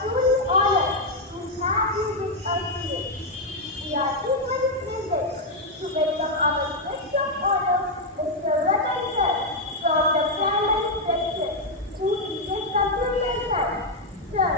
truly honored to have you with us today. We are equally privileged to welcome our guest of honor, Mr. Ratan Sir, from the Primary section, who teaches computer science. Sir,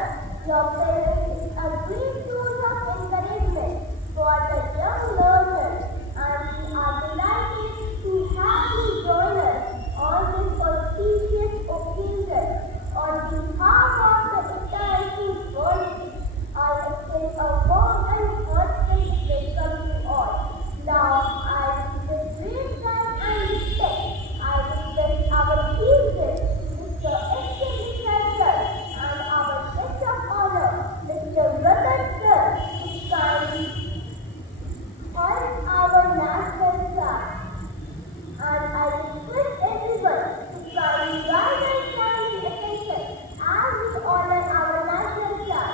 your presence is a great source of encouragement for the young learners, and we are delighted to have you join us on this auspicious occasion. On behalf of the entire school community, I extend a warm and heartfelt welcome to all. Now, with great pride and respect, I request our chief guest, Mr. S.K. Mishra Sir, and our guest of honor, Mr. Ratan Sir, to kindly hoist our national flag. And I request everyone to kindly rise and stand in attention as we honor our national flag.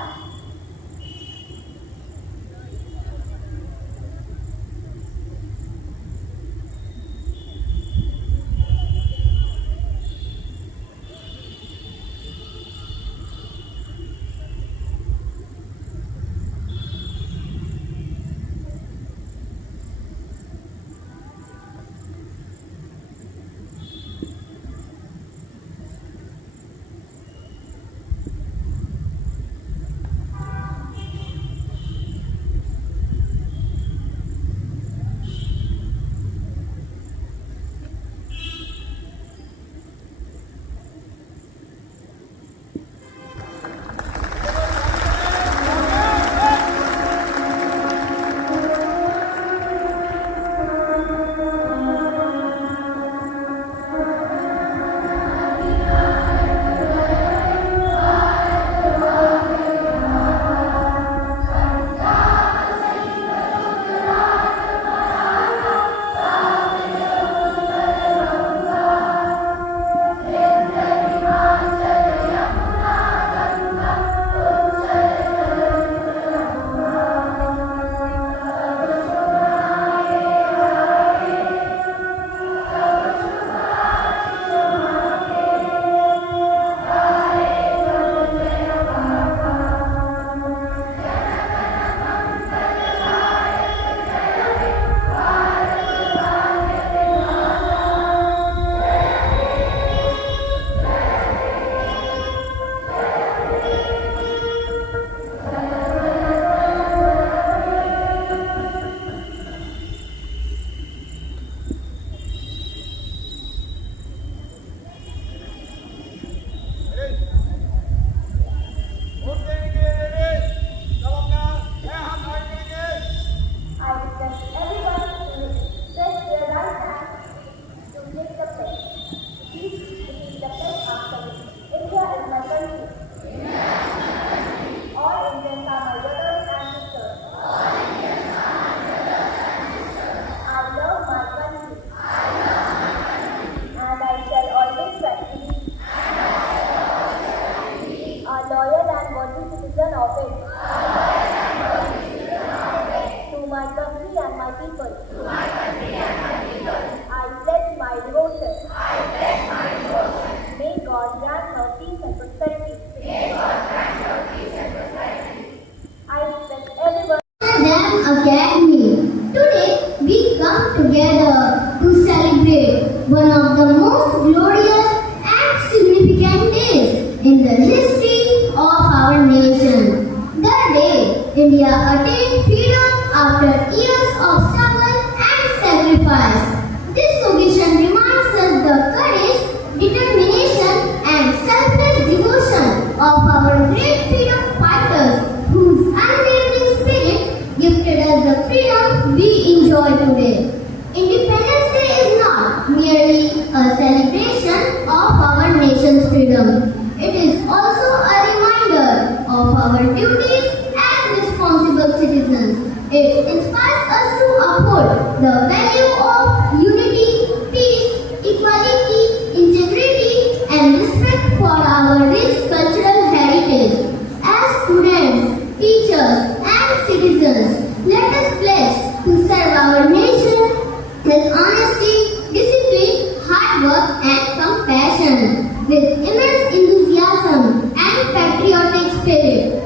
One of the most glorious and significant days in the history of our nation. The day India attained freedom after years of struggle and sacrifice. This occasion reminds us the courage, determination and selfless devotion of our great freedom fighters whose unwavering spirit gifted us the freedom we enjoy today. Independence Day is not merely a celebration of our nation's freedom. It is also a reminder of our duties as responsible citizens. It inspires us to uphold the value of unity, peace, equality, integrity, and respect for our rich cultural heritage. As students, teachers, and citizens, let us pledge to serve our nation with honesty, discipline, hard work, and compassion, with immense enthusiasm and patriotic spirit.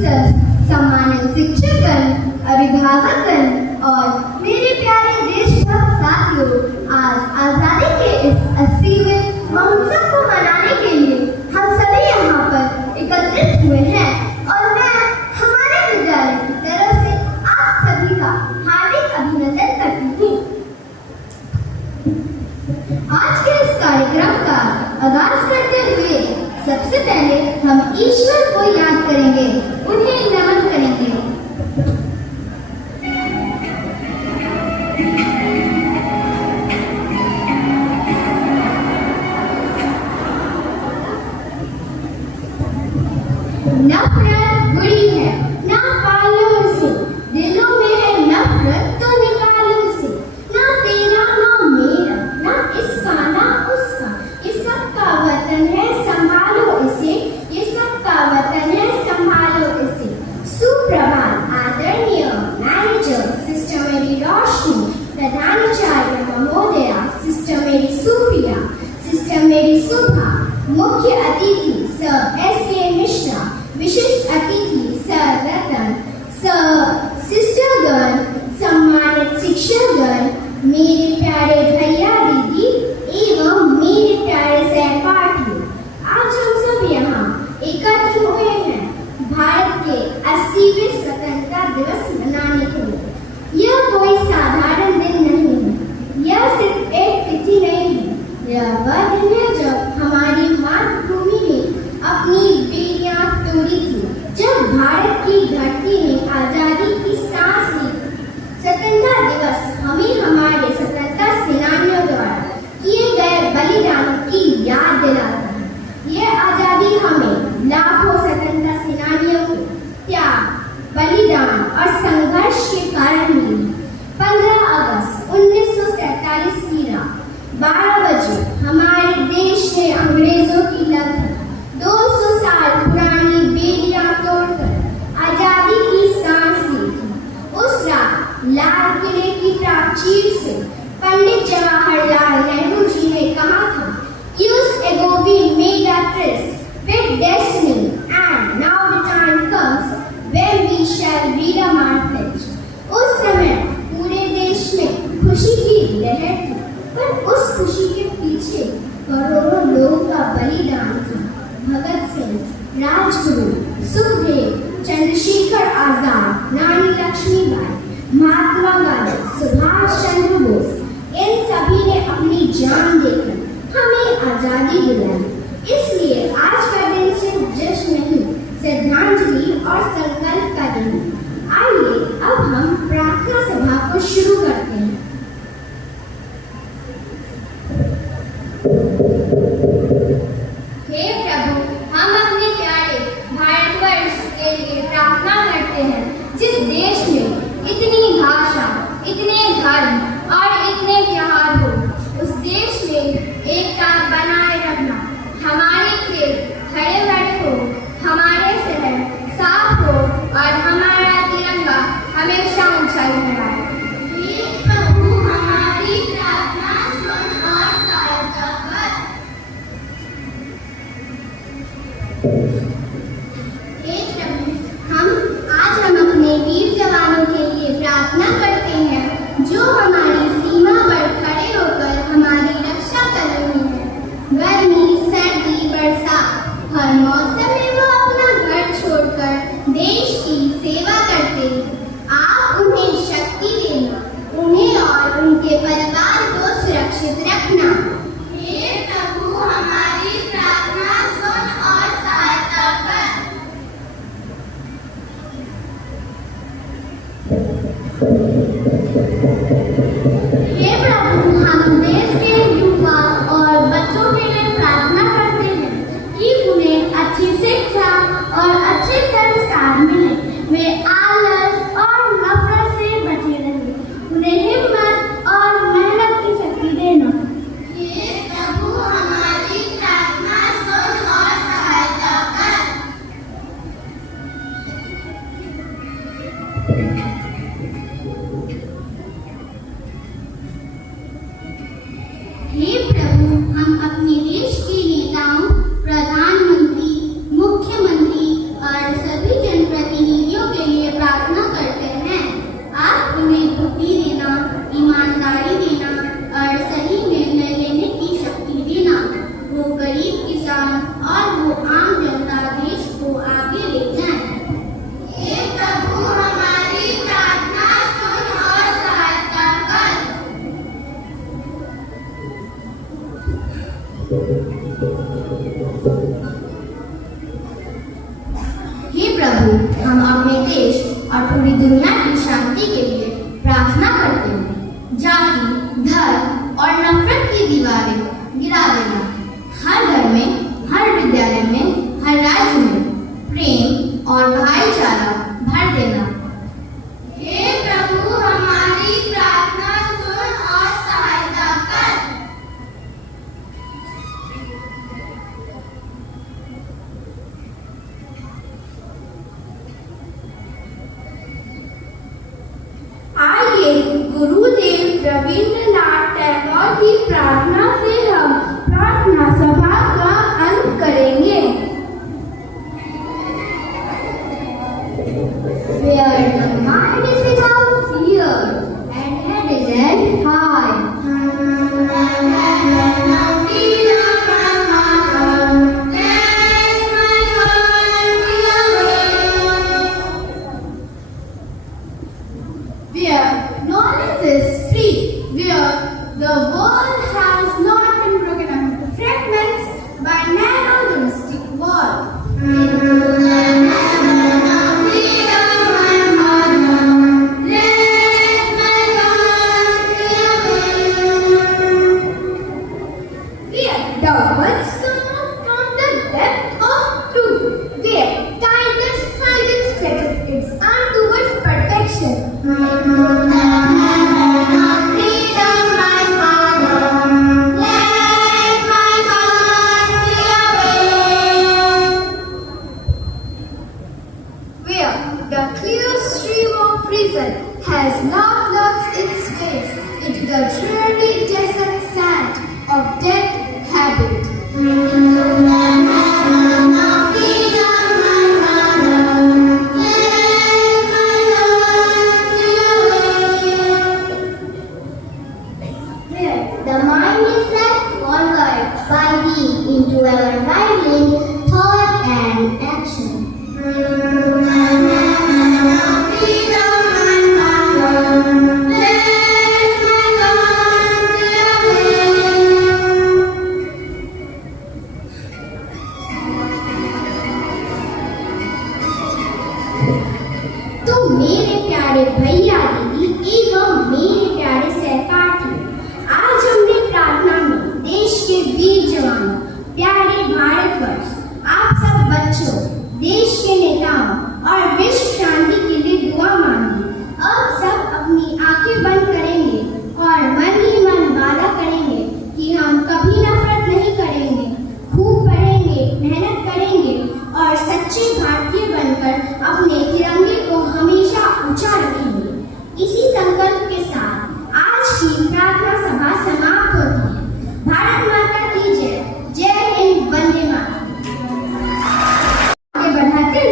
Sisters, सम्मानित शिक्षकगण, अभिभावकगण और मेरे प्यारे देशभक्त साथियों, आज आजादी के इस 80वें महोत्सव को मनाने के लिए हम सभी यहाँ पर एकत्रित हुए हैं और मैं हमारे विद्यालय की तरफ से आप सभी का हार्दिक अभिनंदन करती हूँ। आज के इस कार्यक्रम का आगाज करते हुए सबसे पहले हम ईश्वर को याद करेंगे, उन्हें नमन करेंगे। नफरत बुरी है, ना पालो उसे, दिलों में है नफरत तो निकालो उसे। ना तेरा ना मेरा, ना इसका ना उसका, ये सबका वतन है संभालो इसे, ये सबका वतन है संभालो इसे। सुप्रभात आदरणीय मैनेजर सिस्टर मेरी रोशनी, प्रधानाचार्य महोदया सिस्टर मेरी सुप्रिया, सिस्टर मेरी सुभा, मुख्य अतिथि सर S.K. मिश्रा, विशिष्ट अतिथि सर रतन, सिस्टरगण, सम्मानित शिक्षकगण, मेरे प्यारे भैया दीदी एवं मेरे प्यारे सहपाठियों, आज हम सब यहाँ एकत्र हुए हैं भारत के 80वें स्वतंत्रता दिवस मनाने के लिए। यह कोई साधारण दिन नहीं है, यह सिर्फ एक तिथि नहीं है, यह वह दिन है जब हमारी मातृभूमि ने अपनी बेड़ियां तोड़ी थी, जब भारत की धरती ने आजादी की सांस ली। स्वतंत्रता दिवस हमें हमारे स्वतंत्रता सेनानियों द्वारा किए गए बलिदानों की याद दिलाता है। यह आजादी हमें लाखों स्वतंत्रता सेनानियों के त्याग, बलिदान और संघर्ष के कारण मिली। 15 अगस्त 1947 की रात 12 बजे हमारे देश ने अंग्रेजों की लगभग 200 साल पुरानी बेड़ियां तोड़कर आजादी की सांस ली थी। उस रात लाल किले की प्राचीर से पंडित जवाहरलाल नेहरू जी ने कहा था, "Years ago we made our tryst with destiny, and now the time comes when we shall redeem our pledge." उस समय पूरे देश में खुशी की लहर थी, पर उस खुशी के पीछे करोड़ों लोगों का बलिदान था। भगत सिंह, राजगुरु, सुखदेव, चंद्रशेखर आजाद, रानी लक्ष्मीबाई, महात्मा गांधी, सुभाष चंद्र बोस, इन सभी ने अपनी जान देकर हमें आजादी दिलाई। इसलिए आज का दिन सिर्फ जश्न नहीं, श्रद्धांजलि और संकल्प का दिन है। आइए अब हम प्रार्थना सभा को शुरू करते हैं। हे प्रभु, हम अपने प्यारे भारतवर्ष के लिए प्रार्थना करते हैं, जिस देश में इतनी भाषा, इतने धर्म और इतने त्योहार हो, उस देश में एकता बनाए रखना। हमारे खेत हरे भरे हो, हमारे शहर साफ हो और हमारा तिरंगा हमेशा ऊंचाई पर आए। हे प्रभु, हमारी प्रार्थना सुन और सहायता कर। हे प्रभु, आज हम अपने वीर जवानों के लिए प्रार्थना करते हैं, जो हमारी सीमा पर खड़े होकर हमारी रक्षा कर रहे हैं। गर्मी, सर्दी, बरसात, हर मौसम में वो अपना घर छोड़कर देश की सेवा करते हैं। आप उन्हें शक्ति देना, उन्हें और उनके परिवार को सुरक्षित रखना। हे प्रभु, हमारी प्रार्थना सुन और सहायता कर। हे प्रभु, हम देश के युवा और बच्चों के लिए प्रार्थना करते हैं कि उन्हें अच्छी शिक्षा और अच्छे संस्कार मिले, वे आलस और नफरत से बचे रहें, उन्हें हिम्मत और मेहनत की शक्ति देना। किसान और वो आम जनता देश को आगे ले जाएं। हे प्रभु हमारी प्रार्थना सुन और सहायता कर। हे प्रभु, हम अपने देश और पूरी दुनिया की शांति के लिए प्रार्थना करते हैं। जाति, धर्म और नफरत की दीवारें गिरा देना। हर घर में, हर विद्यालय में, हर राज्य में प्रेम और भाईचारा भर देना। हे प्रभु हमारी प्रार्थना सुन और सहायता कर। आइए गुरुदेव रविंद्रनाथ टैगोर की प्रार्थना से हम प्रार्थना सभा का अंत करेंगे। Where the mind is without fear and head is held high. Where knowledge is free, where the world has not been broken up into fragments by narrow domestic wall. Where the words come out from the depth of truth, where timeless silence stretches its arm towards perfection. Where the clear stream of reason has not lost its ways into the dreary desert sand of dead habit. Where the mind is led forward by thee into ever-widening thought and action. तो मेरे प्यारे भैया दीदी एवं मेरे प्यारे सहपाठी, आज हमने प्रार्थना में देश के वीर जवानों, प्यारे भारतवर्ष, आप सब बच्चों, देश के नेताओं और विश्व शांति के लिए दुआ मांगी। अब सब अपनी आंखें बंद करेंगे और मन ही मन वादा करेंगे कि हम कभी नफरत नहीं करेंगे, खूब पढ़ेंगे, मेहनत करेंगे और सच्चे भारतीय बनकर अपने तिरंगे को हमेशा ऊंचा रखेंगे। इसी संकल्प के साथ आज की प्रार्थना सभा समाप्त होती है। भारत माता की जय। जय हिंद, वंदे मातरम। आगे बढ़ाते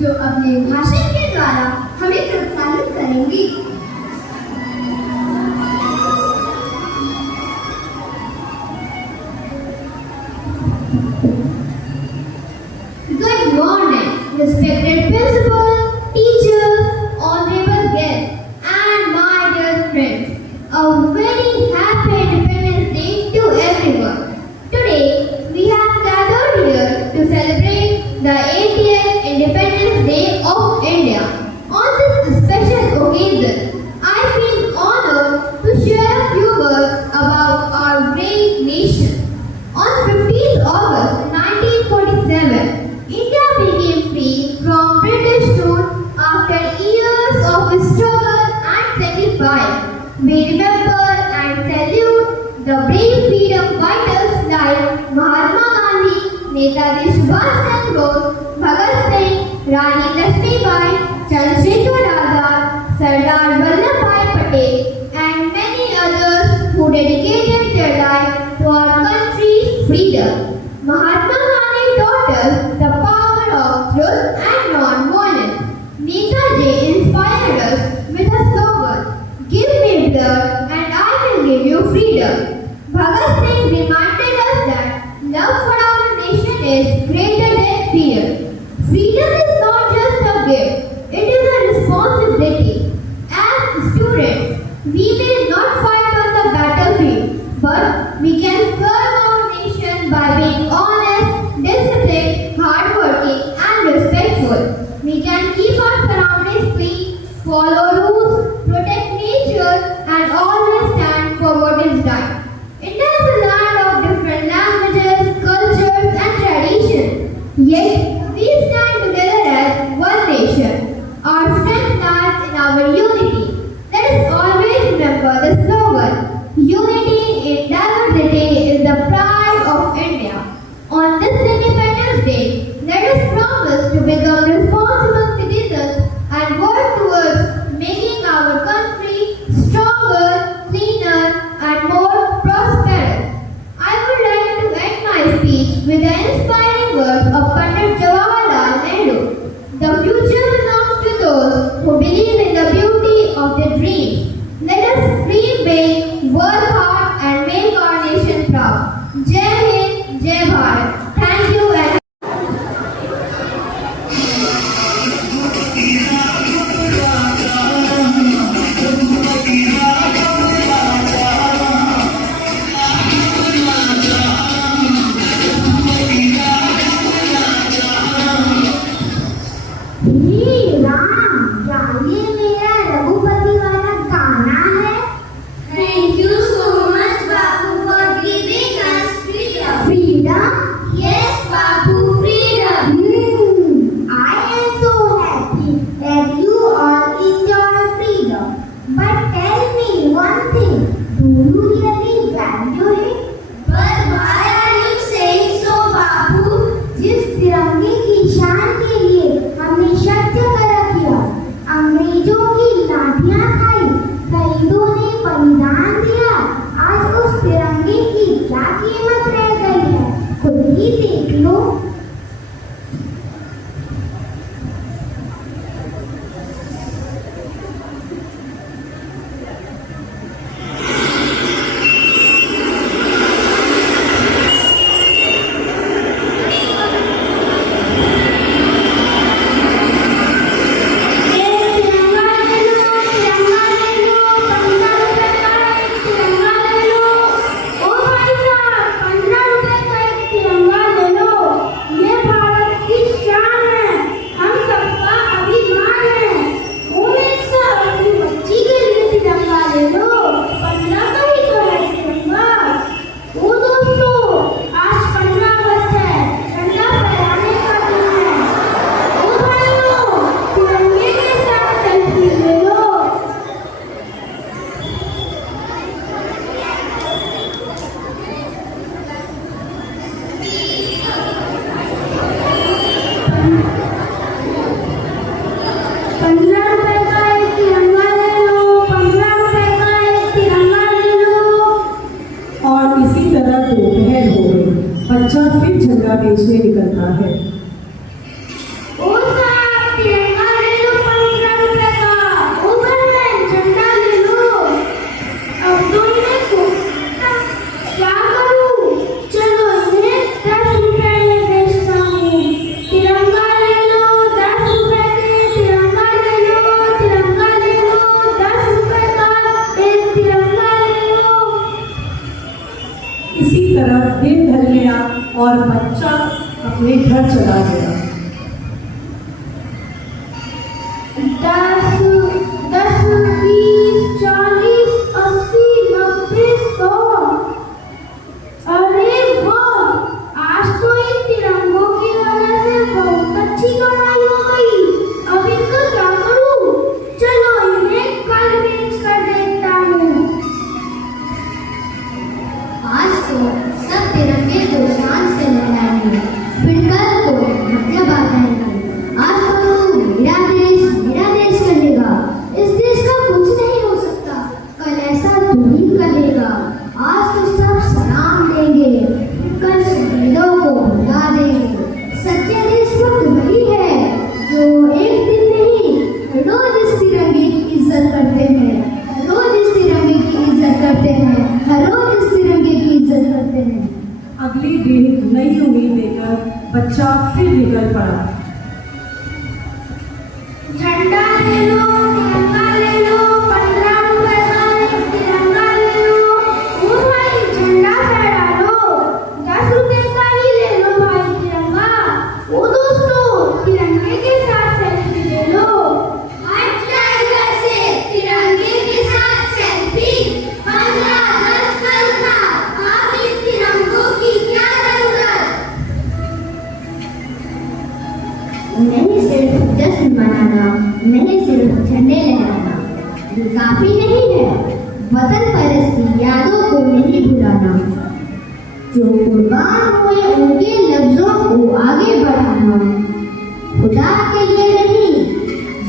जो अपने भाषण के द्वारा हमें प्रोत्साहित करेंगी। Good morning, respected principal, teachers, honorable guests, and my dear friends. A very happy Independence Day to everyone. Today, we have gathered here to celebrate the 80th Independence Day of India. On this special occasion, I feel honored to share a few words about our great nation. On 15th August 1947, India became free from British rule after years of struggle and sacrifice. We remember and salute the brave freedom fighters like Mahatma Gandhi, Netaji Subhash Chandra Bose, Bhagat Singh, Rani Lakshmibai, Chandrasekhar Azad, Sardar Vallabhbhai Patel, and many others who dedicated their life to our country's freedom. Mahatma Gandhi taught us the power of truth and non-violence. Netaji inspired us with a slogan, "Give me blood and I will give you freedom." Bhagat Singh reminded us that love for our nation is greater than fear. Freedom is not just a gift, it is a responsibility. As students, we may not fight on the battlefield, but we can serve our nation by being honest, disciplined, hardworking, and respectful. We can keep our surroundings clean, follow rules, protect nature, and always stand for what is right. India is a land of different languages, cultures, and traditions. Yet, we stand together as one nation. Our strength lies in our unity. Let us always remember the slogan, "Unity in diversity is the pride of India." On this Independence Day, let us promise to become responsible citizens and work towards making our country stronger, cleaner, and more prosperous. I would like to end my speech with the inspiring words of Pandit Jawaharlal Nehru. The future belongs to those who believe in the beauty of their dreams. Let us dream big, work hard, and make our nation proud. Jai Hind, Jai Bharat. Thank you and Thank you so much, Babu, for giving us freedom. Freedom? Yes, Babu, freedom. I am so happy that you all enjoy freedom. But tell me one thing, do you really value it? But why are you saying so, Babu? जिस तिरंगे की शान के लिए हमने सत्याग्रह किया, अंग्रेजों की लाठियां खाई, शहीदों ने बलिदान दिया, आज उस तिरंगे की क्या कीमत रह गई है, खुद ही देख लो। बच्चा फिर झगड़ा बेचने निकलता है। ओ साहब घर चला गया। 10, 20, 40, 80, 90, 100। अरे वाह, आज तो इन तिरंगों की वजह से बहुत अच्छी कमाई हो गई। अब इनका क्या करूं? चलो इन्हें कल बेच कर देता हूँ। आज तो सब तिरंगे को शान से लहराएंगे, फिर कल को मतलब आ जाएगा। आज तो मेरा देश कहेगा, इस देश का कुछ नहीं हो सकता, कल ऐसा तू ही करेगा। आज तो सब सलाम देंगे, कल शहीदों को भुला देंगे। सच्चे देशभक्त वही है जो एक दिन नहीं, रोज इस तिरंगे की इज्जत करते हैं, रोज इस तिरंगे की इज्जत करते हैं, हर रोज इस तिरंगे की इज्जत करते हैं। अगली दिन नई उम्मीद लेकर बच्चा फिर निकल पड़ा। झंडा ले लो, तिरंगा ले लो, 15 रुपए का एक तिरंगा ले लो। ओ भाई झंडा फहरा लो, 10 रुपए का ही ले लो भाई तिरंगा। ओ दोस्तों तिरंगे के साथ सेल्फी ले लो। हट जा इधर से, तिरंगे के साथ सेल्फी। 15 अगस्त कल था, अब इन तिरंगों की क्या जरूरत? नहीं सिर्फ जश्न मनाना, नहीं सिर्फ झंडे लहराना, ये काफी नहीं है। वतन परस्त की यादों को नहीं भुलाना, जो कुर्बान हुए उनके लफ्जों को आगे बढ़ाना। खुदा के लिए नहीं,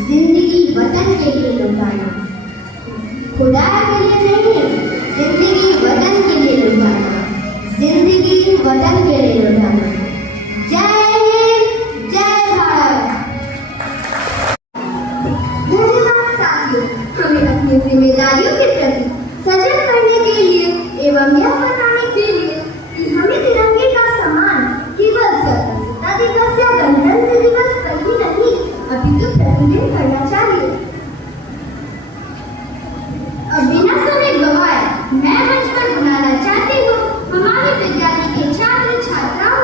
जिंदगी वतन के लिए लुटाना। खुदा के लिए नहीं, जिंदगी वतन के लिए लुटाना। जिंदगी वतन के लिए लुटाना। जय हिंद, जय भारत। धन्यवाद साथियों, हमें अपनी जिम्मेदारियों के प्रति सजग करने के लिए एवं यह बताने के लिए कि हमें तिरंगे का सम्मान केवल स्वतंत्रता दिवस या गणतंत्र दिवस पर ही नहीं, अपितु प्रतिदिन करना चाहिए। अब बिना समय गवाए मैं मंच पर बुलाना चाहती हूँ हमारे विद्यालय के छात्र छात्राओं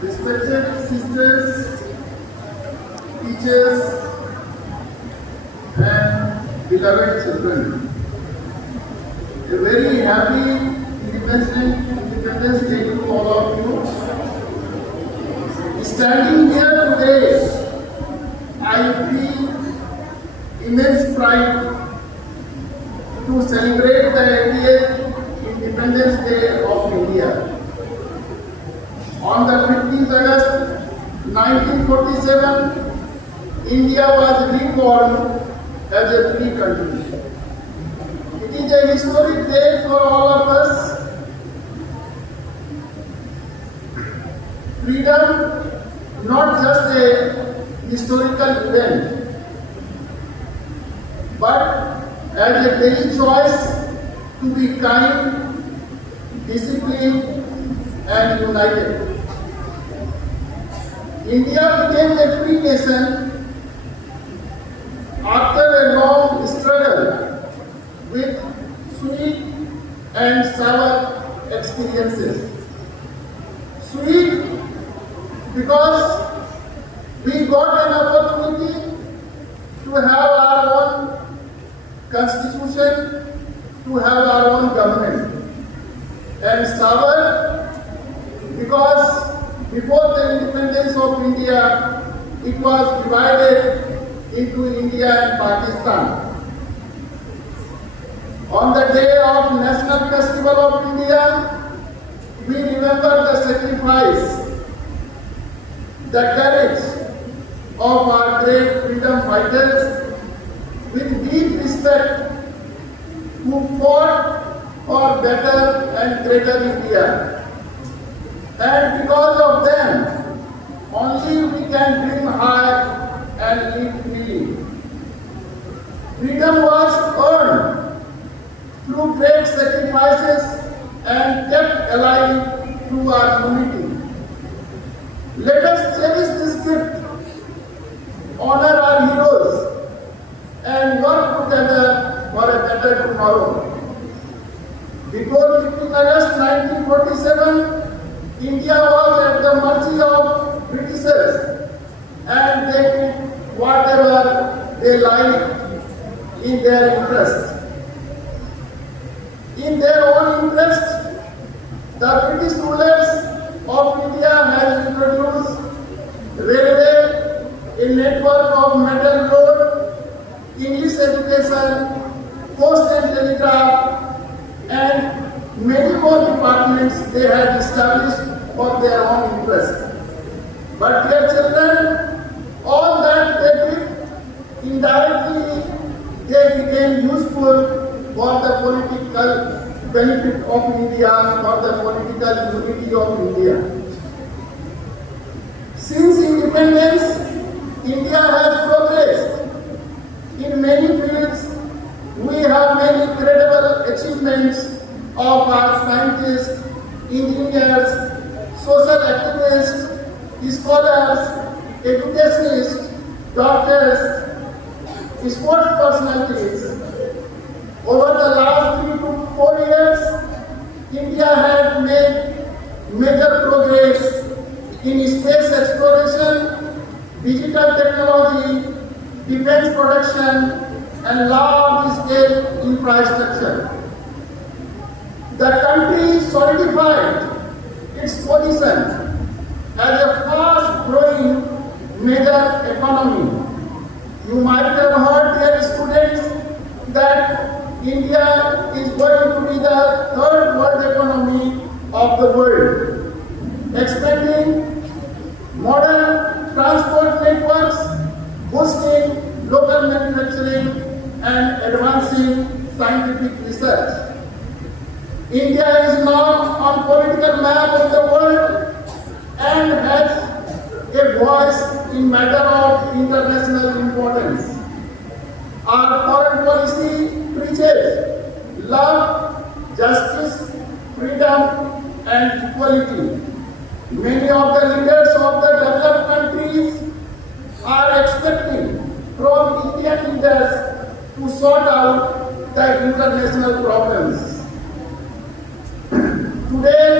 Respected sisters, teachers, and beloved children, a very happy Independence Day to all of you. This Standing here today, I feel immense pride to celebrate the 80th Independence Day of India. On the 15th August 1947, India was reborn as a free country. It is a historic day for all of us. Freedom, not just a historical event, but as a daily choice to be kind, disciplined, and united. India became a free nation after a long struggle with sweet and sour experiences. Sweet because we got an opportunity to have our own constitution, to have our own government. And sour because before the independence of India, it was divided into India and Pakistan. On the day of National Festival of India, we remember the sacrifice, the courage of our great freedom fighters with deep respect who fought for better and greater India. And because of them, only we can dream high and live freely. Freedom was earned through great sacrifices and kept alive through our unity. Let us cherish this gift, honor our heroes, and work together for a better tomorrow. Before 15 August 1947, India was at the mercy of Britishers, and they did whatever they liked in their interest. In their own interest, the British rulers of India has introduced railway, a network of metal road, English education, post and telegraph, and many more departments they had established for their own interest. But dear children, all that they did, indirectly they became useful for the political benefit of India, for the political unity of India. Since independence, India has progressed in many fields. We have many credible achievements of our scientists, engineers, social activists, scholars, educationists, doctors, sports personalities. Over the last 3 to 4 years, India has made major progress in space exploration, digital technology, defense production, and large-scale infrastructure. The country solidified its position as a fast-growing major economy. You might have heard, dear students, that India is going to be the third world economy of the world, expanding modern transport networks, boosting local manufacturing, and advancing scientific research. India is now on political map of the world and has a voice in matter of international importance. Our foreign policy preaches love, justice, freedom, and equality. Many of the leaders of the developed countries are expecting from Indian leaders to sort out the international problems. Today,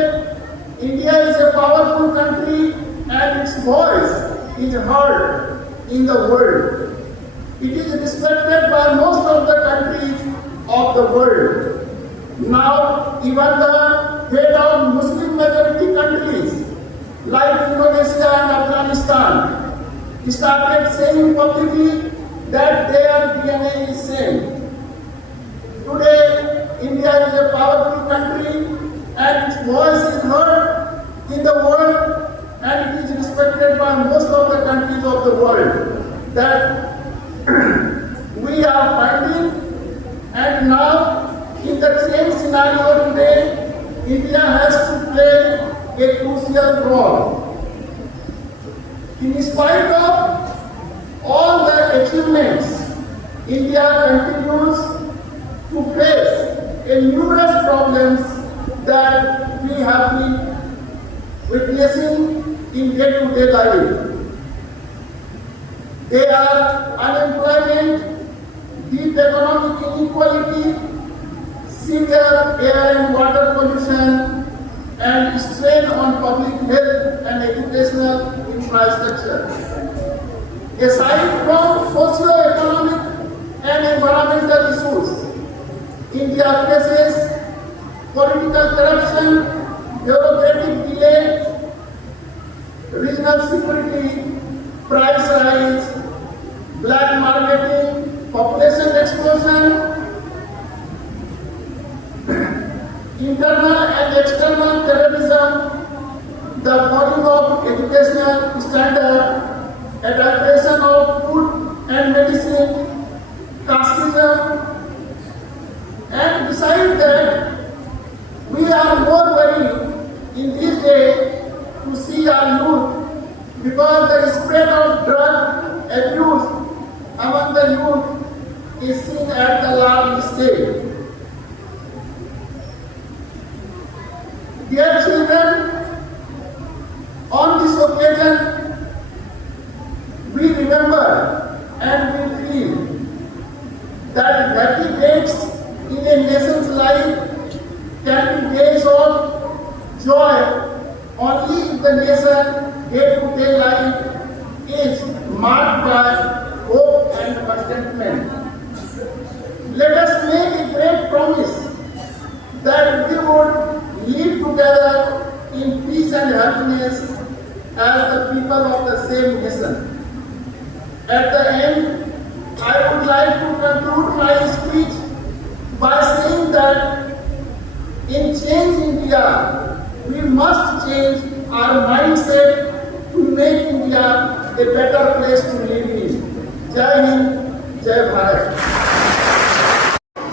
India is a powerful country and its voice is heard in the world. It is respected by most of the countries of the world. Now, even the head of Muslim majority countries like Indonesia and Afghanistan, started saying publicly that their DNA is same. Today, India is a powerful country and its voice is heard in the world and it is respected by most of the countries of the world that we are fighting. And now, in the same scenario today, India has to play a crucial role. In spite of all the achievements, India continues to face numerous problems that we have been witnessing in day-to-day life. They are unemployment, deep economic inequality, severe air and water pollution, and strain on public health and educational infrastructure. Aside from socio-economic and environmental issues, India faces political corruption, bureaucratic delay, regional security, price rise, black marketing, population explosion, internal and external terrorism, the falling of educational standard, adulteration of food and medicine, casteism, and besides that, we are more worried in this day to see our youth because the spread of drug abuse among the youth is seen at the large scale. Dear children, on this occasion, we remember and we feel that happy days in a nation's life can be days of joy only if the nation day-to-day life is marked by hope and contentment. Let us make a great promise that we would live together in peace and happiness as the people of the same nation. At the end, I would like to conclude my speech by saying that in Change India, we must change our mindset to make India a better place to live in. Jai Hind, Jai Bharat.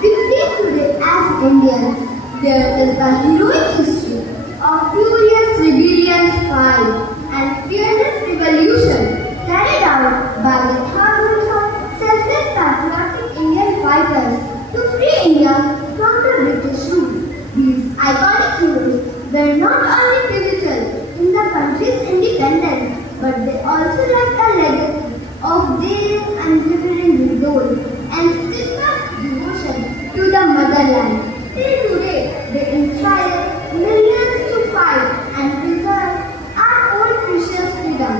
We see today as Indians, there is the heroic history of furious rebellion fight and fearless revolution carried out by the thousands of selfless patriotic Indian fighters to free India from the British rule. These iconic heroes were not only pivotal in the country's independence, but they also left a legacy of daring and unwavering resolve and steadfast devotion to the motherland. Till today, they inspire millions to fight and preserve our own precious freedom.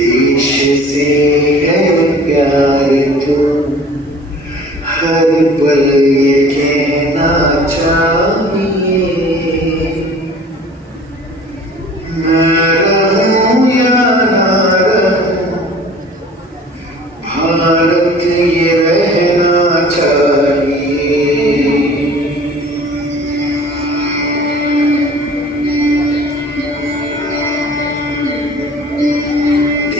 देश से है प्यार तो हर पल ये कहना चाहिए, मैं रहूं या ना रहूं, भारत ये रहना चाहिए।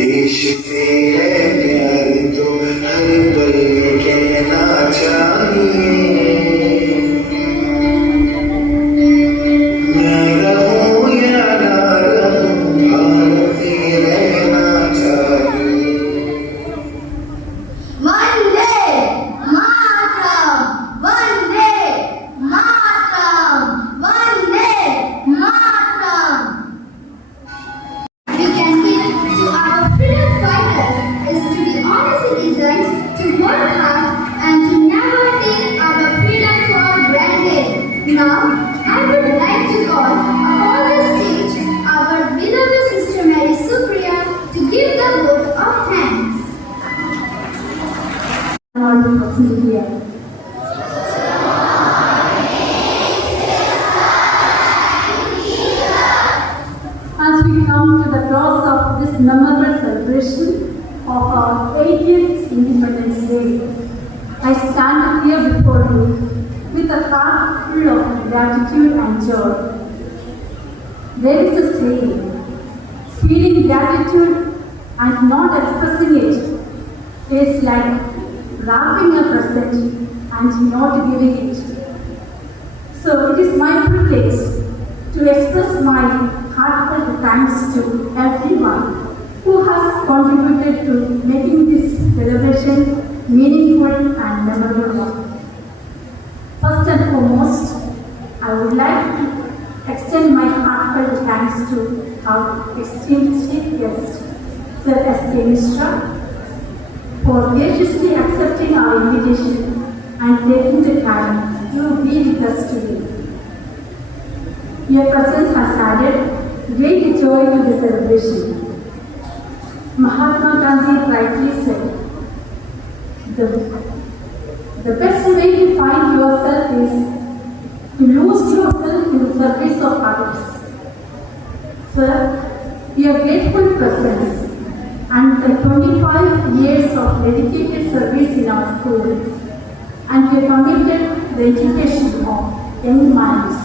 देश से है प्यार तो हर पल ये कहना चाहिए, मैं रहूं या ना रहूं, भारत ये रहना चाहिए। Vande Mataram, Vande Mataram, Vande Mataram. We can give to our freedom fighters is to be honest citizens, to work hard and to never take our freedom for granted. Now, I would like to call upon the stage our beloved Sister Mary Supriya to give the vote of thanks. As we come to the close of this memorable celebration of our 80th Independence Day, I stand here before you with a heart full of gratitude and joy. There is a saying, feeling gratitude and not expressing it is like wrapping a present and not giving it. So it is my privilege to express my heartfelt thanks to everyone who has contributed to making this celebration meaningful and memorable one. First and foremost, I would like to extend my heartfelt thanks to our esteemed chief guest, Sir S.K. Mishra, for graciously accepting our invitation and taking the time to be with us today. Your presence has added great joy to the celebration. Mahatma Gandhi rightly said, the best way to find yourself is to lose yourself in the service of others. Sir, your grateful presence and the 25 years of dedicated service in our school and your committed the education of young minds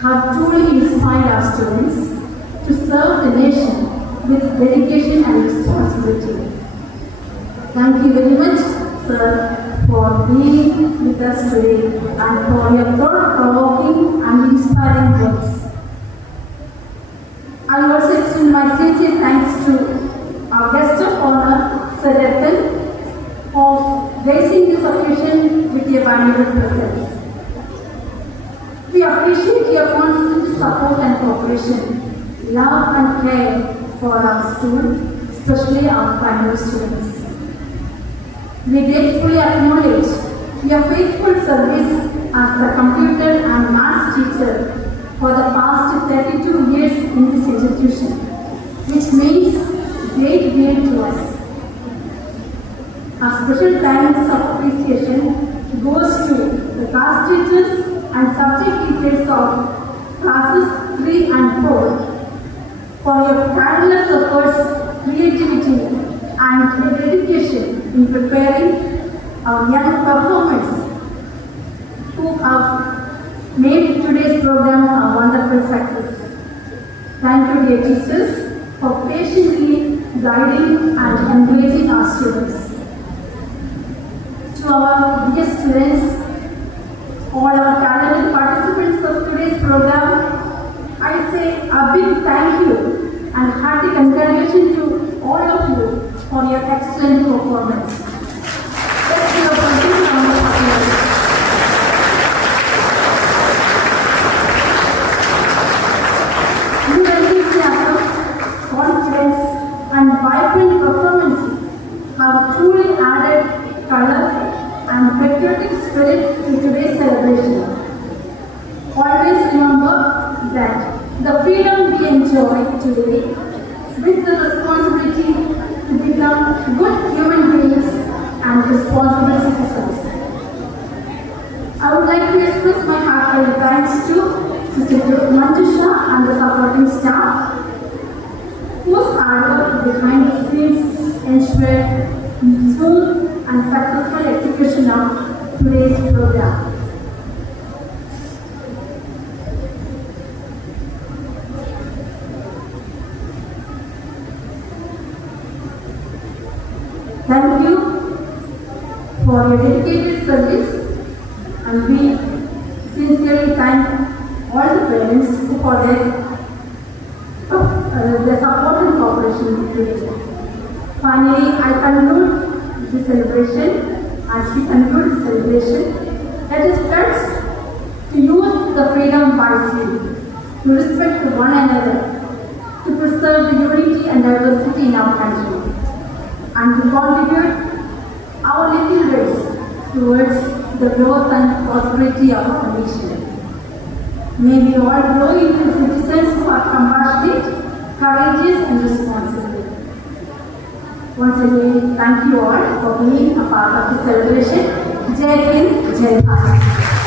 have truly inspired our students to serve the nation with dedication and responsibility. Thank you very much, sir, for being with us today and for your thought-provoking and inspiring words. I also extend my sincere thanks to our guest of honor, Sir Ethel, for gracing this occasion with your valuable presence. We appreciate your constant support and cooperation, love and care for our students, especially our primary students. We gratefully acknowledge your faithful service as the computer and maths teacher for the past 32 years in this institution, which means great deal to us. A special thanks of appreciation goes to the class teachers and subject teachers of classes 3 and 4 for your tireless efforts, creativity and dedication in preparing our young performers who have made today's program a wonderful success. Thank you, dear teachers, for patiently guiding and encouraging our students. To our dear students, all our talented participants of today's program, I say a big thank you and hearty congratulations to all of you for your excellent performance. Let's give a big round of applause. Your enthusiasm, confidence, and vibrant performance have truly added color and patriotic spirit to today's celebration. Always remember that the freedom we enjoy today with the responsibility become good human beings and responsible citizens. I would like to express my heartfelt thanks to Sister Manjusha and the supporting staff, whose hard work behind the scenes ensured smooth and successful execution of today's program. Thank you for your dedicated service, and we sincerely thank all the parents for their support and cooperation today. Finally, I conclude the celebration. As we conclude the celebration, let us pledge to use the freedom wisely, to respect one another, to preserve the unity and diversity in our country, and to contribute our little ways towards the growth and prosperity of our nation. May we all grow into citizens who are compassionate, courageous and responsible. Once again, thank you all for being a part of the celebration. Jai Hind, Jai Bharat.